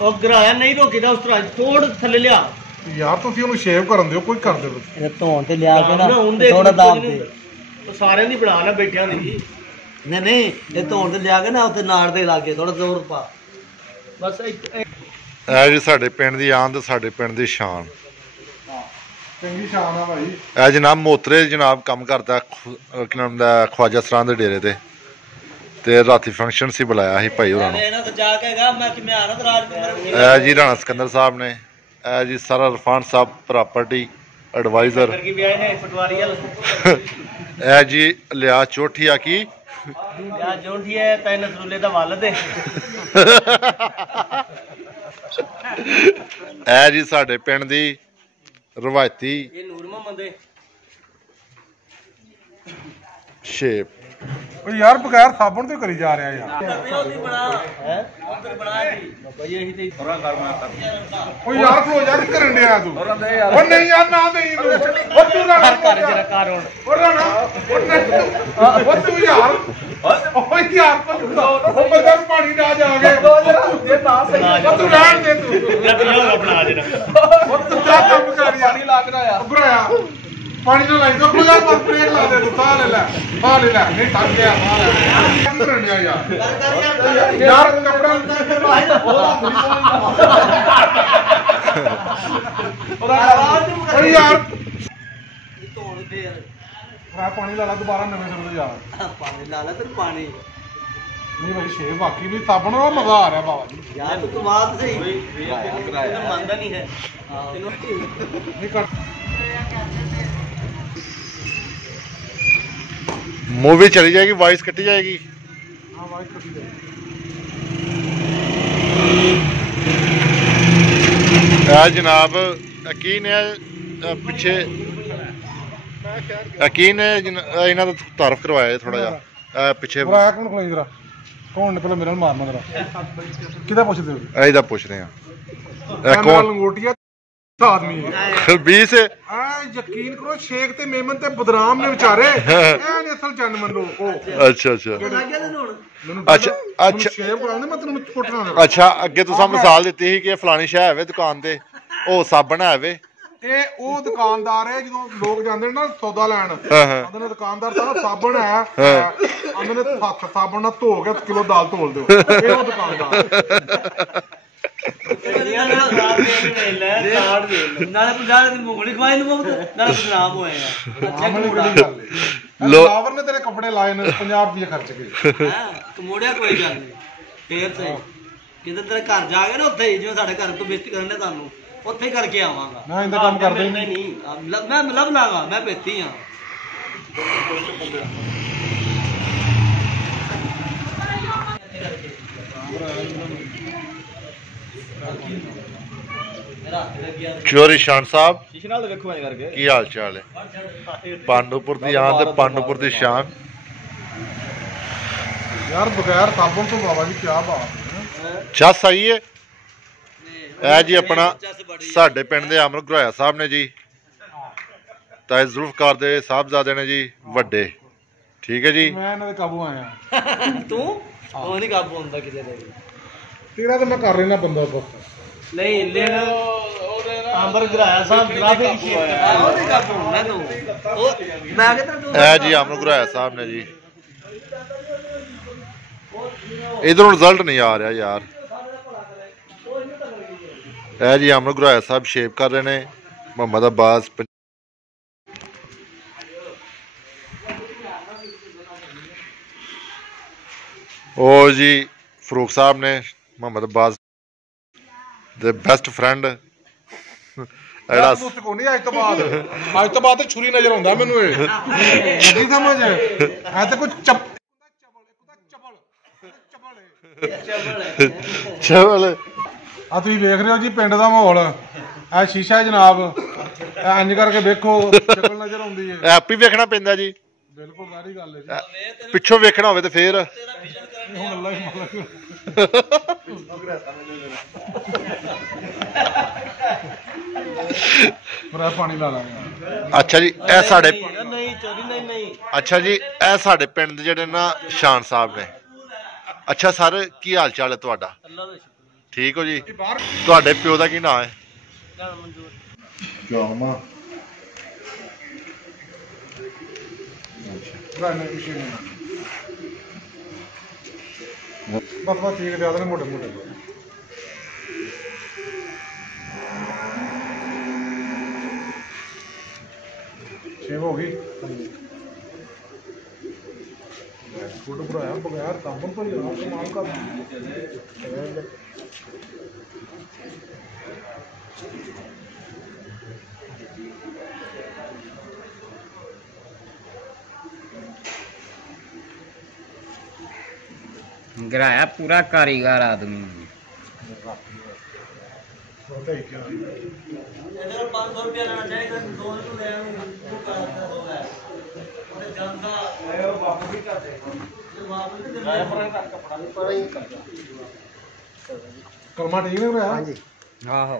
ਉਹ ਗਰਾਇਆ ਨਹੀਂ ਰੋਕੀਦਾ ਉਸ ਤਰ੍ਹਾਂ ਤੋੜ ਥੱਲੇ ਲਿਆ ਯਾਰ ਤੁਸੀਂ ਉਹਨੂੰ ਸ਼ੇਵ ਕਰਨ ਦਿਓ ਕੋਈ ਕਰ ਦਿਓ ਇਹ ਧੋਣ ਤੇ ਲਿਆ ਕੇ ਨਾ ਥੋੜਾ ਦਾਬ ਦੇ ਸਾਰਿਆਂ ਦੀ ਬਣਾ ਨਾ ਬੈਠਿਆਂ ਦੀ ਨਹੀਂ ਇਹ ਧੋਣ ਤੇ ਲਿਆ ਕੇ ਨਾ ਉੱਥੇ ਨਾੜ ਦੇ ਲਾਗੇ ਥੋੜਾ ਜ਼ੋਰ ਪਾ ਬਸ ਇਹ ਜੀ ਸਾਡੇ ਪਿੰਡ ਦੀ ਆਨ ਸਾਡੇ ਪਿੰਡ ਦੀ ਸ਼ਾਨ ਚੰਗੀ ਸ਼ਾਨ ਆ ਭਾਈ ਇਹ ਜਨਾਬ ਮੋਤਰੇ ਜਨਾਬ ਕੰਮ ਕਰਦਾ ਕੀ ਨਾਮ ਦਾ ਖਵਾਜਾ ਸਰਾਂ ਦੇ ਡੇਰੇ ਤੇ ਰਾਤੀ ਫੰਕਸ਼ਨ ਸੀ ਬੁਲਾਇਆ ਸੀ ਭਾਈ ਹੋਰਾਂ ਨੂੰ ਇਹਨਾਂ ਤੇ ਜਾ ਕੇ ਹੈਗਾ ਮੈਂ ਕਿਵੇਂ ਆਣਾ ਤੇ ਰਾਤ ਇਹ ਜੀ ਰਾਣਾ ਸਿਕੰਦਰ ਸਾਹਿਬ ਨੇ ਇਹ ਜੀ ਸਾਰਾ ਰਫਾਨ ਸਾਹਿਬ ਪ੍ਰਾਪਰਟੀ ਐਡਵਾਈਜ਼ਰ ਇਹ ਜੀ ਲਿਆ ਚੋਠੀਆ ਕੀ ਲਿਆ ਚੋਠੀ ਹੈ ਤੈ ਨਸਰੁੱਲੇ ਦਾ ਵੱਲ ਦੇ ਇਹ ਜੀ ਸਾਡੇ ਪਿੰਡ ਦੀ ਰਵਾਇਤੀ ਇਹ ਨੂਰ ਮੁਹੰਮਦ ਦੇ ਸ਼ੇਪ ਓ ਯਾਰ ਬਗੈਰ ਸਾਬਣ ਤੋਂ ਕਰੀ ਜਾ ਰਿਹਾ ਯਾਰ ਓ ਯਾਰ ਖਲੋ ਜਾ ਕੀ ਕਰਨ ਡਿਆ ਤੂੰ ਓ ਨਹੀਂ ਯਾਰ ਨਾ ਦੇਈ ਤੂੰ ਓ ਤੂੰ ਨਾ ਕਰ ਜਰਾ ਕਰ ਹੁਣ ਓ ਨਾ ਓ ਤੂੰ ਯਾਰ ਓ ਯਾਰ ਓ ਬੰਦਾ ਪਾਣੀ ਨਾ ਜਾਗੇ ਓ ਤੂੰ ਰਹਿਣ ਦੇ ਤੂੰ ਲੱਗ ਬਣਾ ਜਰਾ ਓ ਤੂੰ ਜਾ ਕੰਮ ਕਰ ਯਾਰ ਨਹੀਂ ਲੱਗ ਰਿਹਾ ਯਾਰ ਭਰਾਇਆ ਪਾਣੀ ਨਾ ਲਾਈ ਦੋ ਖੁੱਲਾ ਪਰ ਪਲੇਟ ਲਾ ਦੇ ਤੂੰ ਸਾਹ ਲੈ ਨਹੀਂ ਟੱਕ ਗਿਆ ਕੀ ਕਰਨ ਡਿਆ ਯਾਰ ਕੱਪੜਾ ਓ ਯਾਰ ਧੋਣ ਦੇ ਪਾਣੀ ਲਾ ਲਾ ਦੁਬਾਰਾ ਨਵੇਂ ਸਿਰ ਤੋਂ ਜਾ ਪਾਣੀ ਲਾ ਲੈ ਤੇ ਪਾਣੀ ਨਹੀਂ ਭਾਈ ਸ਼ੇਰ ਬਾਕੀ ਵੀ ਸਾਬਣ ਦਾ ਮਜ਼ਾ ਆ ਰਿਹਾ ਬਾਬਾ ਜੀ ਯਾਰ ਤੂੰ ਕਮਾਲ ਸਹੀ ਮੰਨਦਾ ਨਹੀਂ ਹੈ ਤੈਨੂੰ ਨਹੀਂ ਕਰ मूवी चली जाएगी वॉइस कटी जाएगी हाँ वॉइस कटी जाएगी जनाब यकीन है पिछे यकीन है इन्हों का तारफ करवाया थोड़ा जा पिछे कौन ने पहले मेरे मारना जरा किदा पूछते हो ਇਹਦਾ ਪੁੱਛ ਰਹੇ ਆ ਕੌਣ लंगोटिया आदमी है 20 यकीन करो शेख ते मेमन ते बदराम ने बेचारे एन असल जनमन लोग अच्छा शेव कराने मैं तेन पुटना अच्छा अगे तुसा मिसाल दित्ती ਸੀ ਕਿ ਫਲਾਣੀ ਸ਼ੈ ਹੈ ਦੁਕਾਨ ਤੇ ਉਹ ਸਾਬਣ ਹੈ ਵੇ ਇਹ ਉਹ ਦੁਕਾਨਦਾਰ ਹੈ ਜਦੋਂ ਲੋਕ ਜਾਂਦੇ ਨੇ ਨਾ ਸੌਦਾ ਲੈਣ ਉਹਨਾਂ ਨੇ ਦੁਕਾਨਦਾਰ ਸਾਰਾ ਸਾਬਣ ਹੈ ਉਹਨਾਂ ਨੇ ਹੱਥ ਸਾਬਣ ਨਾਲ ਧੋ ਕੇ ਕਿਲੋ ਦਾਲ ਧੋਲ ਦਿਓ ਇਹ ਉਹ ਦੁਕਾਨਦਾਰ ਨਾਲੇ ਪੰਜਾਬ ਦੀ ਮੂੰਗਲੀ ਖਵਾਈ ਨੂੰ ਬਹੁਤ ਨਾਲੇ ਬਦਨਾਮ ਹੋਏ ਆ ਲਾਵਰ ਨੇ ਤੇਰੇ ਕੱਪੜੇ ਲਾਏ ਨੇ 50 ਰੁਪਏ ਖਰਚ ਕੇ ਕਮੋੜਿਆ ਕੋਈ ਗੱਲ ਨਹੀਂ ਫੇਰ ਸਹੀ ਕਿਤੇ ਤੇਰੇ ਘਰ ਜਾ ਕੇ ਨਾ ਉੱਥੇ ਜਿਵੇਂ ਸਾਡੇ ਘਰ ਤੋਂ ਬੇਇੱਜ਼ਤੀ ਕਰਨ ਨੇ ਤੁਹਾਨੂੰ ਉੱਥੇ ਹੀ ਕਰਕੇ ਆਵਾਂਗਾ ਨਾ ਇੰਦਾ ਕੰਮ ਕਰਦੇ ਨਹੀਂ ਮੈਂ ਲੱਭ ਲਾਂਗਾ ਮੈਂ ਭੇਤੀ ਆ ਚੋਰੀ ਸ਼ਾਨ ਸਾਹਿਬ ਸ਼ੀਸ਼ੇ ਨਾਲ ਵੇਖੋ ਐ ਕਰਕੇ ਕੀ ਹਾਲ ਚਾਲ ਹੈ ਪਾਂਡੂਪੁਰ ਦੀ ਆਨ ਤੇ ਪਾਂਡੂਪੁਰ ਦੀ ਸ਼ਾਨ ਯਾਰ ਬਗੈਰ ਸਾਬਣ ਤੋਂ ਬਾਬਾ ਜੀ ਕੀ ਬਾਤ ਚੱਸ ਆਈ ਹੈ ਇਹ ਜੀ ਆਪਣਾ ਸਾਡੇ ਪਿੰਡ ਦੇ ਅਮਰ ਗੁਰਾਇਆ ਸਾਹਿਬ ਨੇ ਜੀ ਤਾਏ ਜ਼ੁਲਫਕਾਰ ਦੇ ਸਾਹਿਬਜ਼ਾਦੇ ਨੇ ਜੀ ਵੱਡੇ ਠੀਕ ਹੈ ਜੀ ਮੈਂ ਇਹਨਾਂ ਦੇ ਕਾਬੂ ਆਇਆ ਤੂੰ ਉਹ ਨਹੀਂ ਕਾਬੂ ਹੁੰਦਾ ਕਿਤੇ ਦਾ ਤੇਰਾ ਤਾਂ ਮੈਂ ਕਰ ਲੈਣਾ ਬੰਦਾ ਬਸ ਨਹੀਂ ਲੈਣ ਅੰਬਰ ਗਰਾਇਆ ਸਾਹਿਬ ਗਰਾਫੇ ਦੀ ਸ਼ੇਪ ਉਹ ਨਹੀਂ ਕਾਬੂ ਹੁੰਦਾ ਤੂੰ ਉਹ ਮੈਂ ਕਹਿੰਦਾ ਤੂੰ ਇਹ ਜੀ ਅਮਰ ਗੁਰਾਇਆ ਸਾਹਿਬ ਨੇ ਜੀ ਇਧਰੋਂ ਰਿਜ਼ਲਟ ਨਹੀਂ ਆ ਰਿਹਾ ਯਾਰ ਇਹ ਜੀ ਅਮਰ ਗੁਰਾਇਆ ਸਾਹਿਬ ਸ਼ੇਪ ਕਰ ਰਹੇ ਨੇ ਮੁਹੰਮਦ ਅब्बास ਉਹ ਜੀ ਫਰੂਕ ਸਾਹਿਬ ਨੇ ਮੁਹੰਮਦ अब्बास ਦੇ ਬੈਸਟ ਫਰੈਂਡ ਜਿਹੜਾ ਕੋ ਨਹੀਂ ਅੱਜ ਤੋਂ ਬਾਅਦ ਛੁਰੀ ਨਜ਼ਰ ਆਉਂਦਾ ਮੈਨੂੰ ਇਹ ਨਹੀਂ ਸਮਝ ਐ ਤੇ ਕੋਈ ਚਵਲ ਆ ਤੁਸੀਂ ਵੇਖ ਰਹੇ ਹੋ ਜੀ ਪਿੰਡ ਦਾ ਮਾਹੌਲ ਇਹ ਸ਼ੀਸ਼ਾ ਹੈ ਜਨਾਬ ਇੰਜ ਕਰਕੇ ਵੇਖੋ ਸ਼ਕਲ ਨਜ਼ਰ ਆਉਂਦੀ ਹੈ ਆਪ ਹੀ ਵੇਖਣਾ ਪੈਂਦਾ ਜੀ ਬਿਲਕੁਲ ਸਾਰੀ ਗੱਲ ਹੈ ਜੀ ਪਿੱਛੋਂ ਵੇਖਣਾ ਹੋਵੇ ਤੇ ਫੇਰ ਹੁਣ ਅੱਲਾ ਹੀ ਮਾਲਕ ਬਰਾ ਪਾਣੀ ਲਾ ਲਾਂਗੇ ਅੱਛਾ ਜੀ ਇਹ ਸਾਡੇ ਨਹੀਂ ਚੋਰੀ ਨਹੀਂ ਅੱਛਾ ਜੀ ਇਹ ਸਾਡੇ ਪਿੰਡ ਦੇ ਜਿਹੜੇ ਨਾ ਸ਼ਾਨ ਸਾਹਿਬ ਨੇ ਅੱਛਾ ਸਰ ਕੀ ਹਾਲ ਚਾਲ ਹੈ ਤੁਹਾਡਾ ਅੱਲਾ ਦਾ ਸ਼ੁਕਰ ਠੀਕ ਹੋ ਜੀ। ਬਾਹਰ ਤੁਹਾਡੇ ਪਿਓ ਦਾ ਕੀ ਨਾਮ ਹੈ? ਗੱਲ ਮਨਜ਼ੂਰ ਕਿਉਂ ਪੁਰਾਣੇ ਪਿਛੇ ਨੇ ਬਸ ਠੀਕ ਜ਼ਿਆਦਾ ਨੇ ਮੋਟੇ ਮੋਟੇ ਸੇਵ ਹੋ ਗਈ ਫੋਟੋ ਭਰਾਇਆ ਬਗੈਰ ਕੰਮ ਤੋਂ ਹੀ ਆਪ ਕਮਾਲ ਕਰ गिराया पूरा कारीगर आदमी ਇਹਦੇ 500 ਰੁਪਏ ਲੈਣਾ ਚਾਹੀਦਾ 2 ਨੂੰ ਲੈਣ ਨੂੰ ਕਰਦਾ ਹੋਗਾ ਉਹਨੇ ਜਾਂਦਾ ਉਹ ਵਾਪਸ ਵੀ ਕਰਦੇ ਵਾਪਸ ਵੀ ਦਿੰਦੇ ਕਲਮਾ ਠੀਕ ਨੇ ਭਰਾਇਆ आहो